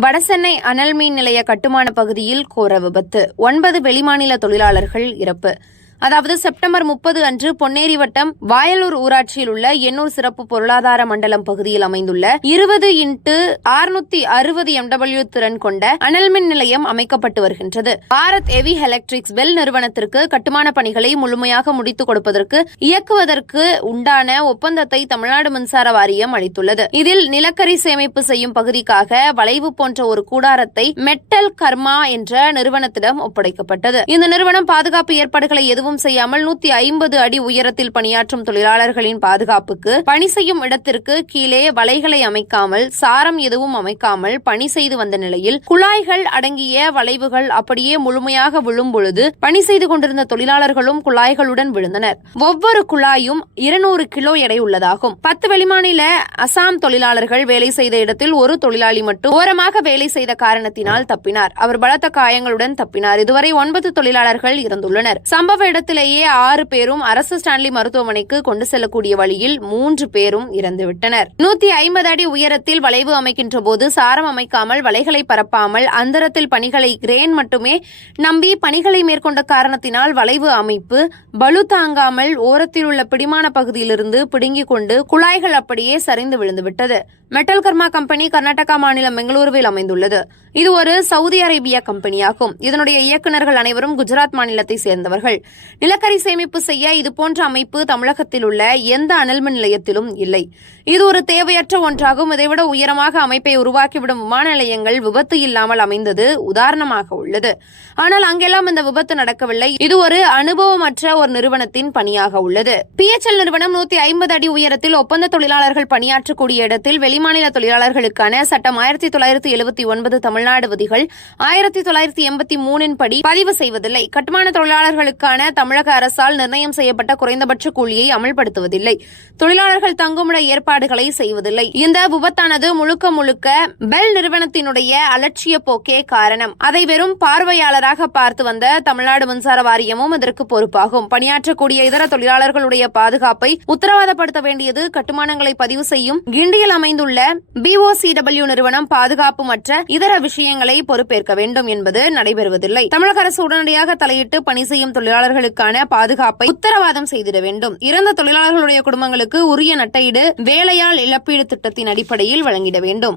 வடசென்னை அனல் மின் நிலைய கட்டுமான பகுதியில் கோர விபத்து. ஒன்பது வெளிமாநில தொழிலாளர்கள் இறப்பு. அதாவது செப்டம்பர் முப்பது அன்று பொன்னேரி வட்டம் வாயலூர் ஊராட்சியில் உள்ள எண்ணூர் சிறப்பு பொருளாதார மண்டலம் பகுதியில் அமைந்துள்ள இருபது இன்ட்டு ஆறுநூத்தி அறுபது எம்டபிள்யூ திறன் கொண்ட அனல் மின் நிலையம் அமைக்கப்பட்டு வருகின்றது. பாரத் ஹெவி எலக்ட்ரிக்ஸ் பெல் நிறுவனத்திற்கு கட்டுமான பணிகளை முழுமையாக முடித்துக் கொடுப்பதற்கு இயக்குவதற்கு உண்டான ஒப்பந்தத்தை தமிழ்நாடு மின்சார வாரியம் அளித்துள்ளது. இதில் நிலக்கரி சேமிப்பு செய்யும் பகுதிக்காக வளைவு போன்ற ஒரு கூடாரத்தை மெட்டல் கர்மா என்ற நிறுவனத்திடம் ஒப்படைக்கப்பட்டது. இந்த நிறுவனம் பாதுகாப்பு ஏற்பாடுகளை எதுவும் செய்யாமல் நூத்தி ஐம்பது அடி உயரத்தில் பணியாற்றும் தொழிலாளர்களின் பாதுகாப்புக்கு பணி செய்யும் இடத்திற்கு கீழே வலைகளை அமைக்காமல் சாரம் எதுவும் அமைக்காமல் பணி செய்து வந்த நிலையில் குழாய்கள் அடங்கிய வளைவுகள் அப்படியே முழுமையாக விழும் பொழுது பணி செய்து கொண்டிருந்த தொழிலாளர்களும் குழாய்களுடன் விழுந்தனர். ஒவ்வொரு குழாயும் இருநூறு கிலோ எடை உள்ளதாகும். பத்து வெளிமாநில அசாம் தொழிலாளர்கள் வேலை செய்த இடத்தில் ஒரு தொழிலாளி மட்டும் ஓரமாக வேலை செய்த காரணத்தினால் தப்பினார். அவர் பலத்த காயங்களுடன் தப்பினார். இதுவரை ஒன்பது தொழிலாளர்கள் இறந்துள்ளனர் சம்பவ இடத்திலேயே ஆறு பேரும் அரசு ஸ்டான்லி மருத்துவமனைக்கு கொண்டு செல்லக்கூடிய வழியில் மூன்று பேரும் இறந்துவிட்டனர். நூத்தி ஐம்பது அடி உயரத்தில் வளைவு அமைக்கின்ற போது சாரம் அமைக்காமல் வலைகளை பரப்பாமல் அந்தரத்தில் பணிகளை கிரேன் மட்டுமே நம்பி பணிகளை மேற்கொண்ட காரணத்தினால் வளைவு அமைப்பு பலு தாங்காமல் ஓரத்தில் உள்ள பிடிமான பகுதியிலிருந்து பிடுங்கிக் கொண்டு குழாய்கள் அப்படியே சரிந்து விழுந்துவிட்டது. மெட்டல் கர்மா கம்பெனி கர்நாடகா மாநிலம் பெங்களூருவில் அமைந்துள்ளது. இது ஒரு சவுதி அரேபியா கம்பெனியாகும். இதனுடைய இயக்குநர்கள் அனைவரும் குஜராத் மாநிலத்தை சேர்ந்தவர்கள். நிலக்கரி சேமிப்பு செய்ய இதுபோன்ற அமைப்பு தமிழகத்தில் உள்ள எந்த அனல்மின் நிலையத்திலும் இல்லை. இது ஒரு தேவையற்ற ஒன்றாகும். இதைவிட உயரமாக அமைப்பை உருவாக்கிவிடும் விமான நிலையங்கள் விபத்து இல்லாமல் அமைந்தது உதாரணமாக உள்ளது. ஆனால் அங்கெல்லாம் இந்த விபத்து நடக்கவில்லை. இது ஒரு அனுபவமற்ற ஒரு நிறுவனத்தின் பணியாக உள்ளது. பிஎச்எல் நிறுவனம் நூத்தி ஐம்பது அடி உயரத்தில் ஒப்பந்த தொழிலாளர்கள் பணியாற்றக்கூடிய இடத்தில் வெளிமாநில தொழிலாளர்களுக்கான சட்டம் ஆயிரத்தி தொள்ளாயிரத்தி எழுபத்தி ஒன்பது தமிழ்நாடு விதிகள் ஆயிரத்தி தொள்ளாயிரத்தி எண்பத்தி மூணின் படி பதிவு செய்வதில்லை. கட்டுமான தொழிலாளர்களுக்கான தமிழக அரசால் நிர்ணயம் செய்யப்பட்ட குறைந்தபட்ச கூலியை அமல்படுத்துவதில்லை. தொழிலாளர்கள் தங்குமிட ஏற்பாடுகளை செய்வதில்லை. இந்த விபத்தானது முழுக்க முழுக்க பெல் நிறுவனத்தினுடைய அலட்சிய போக்கே காரணம். அதை வெறும் பார்வையாளராக பார்த்து வந்த தமிழ்நாடு மின்சார வாரியமும் இதற்கு பொறுப்பாகும். பணியாற்றக்கூடிய இதர தொழிலாளர்களுடைய பாதுகாப்பை உத்தரவாதப்படுத்த வேண்டியது கட்டுமானங்களை பதிவு செய்யும் கிண்டியில் அமைந்துள்ள பிஓசிடபிள்யூ நிறுவனம் பாதுகாப்பு மற்ற இதர விஷயங்களை பொறுப்பேற்க வேண்டும் என்பது நடைபெறுவதில்லை. தமிழக அரசு உடனடியாக தலையிட்டு பணி செய்யும் தொழிலாளர்களுக்கான பாதுகாப்பை உத்தரவாதம் செய்திட வேண்டும். இறந்த தொழிலாளர்களுடைய குடும்பங்களுக்கு உரிய நட்டையீடு வேலையால் இழப்பீடு திட்டத்தின் அடிப்படையில் வழங்கிட வேண்டும்.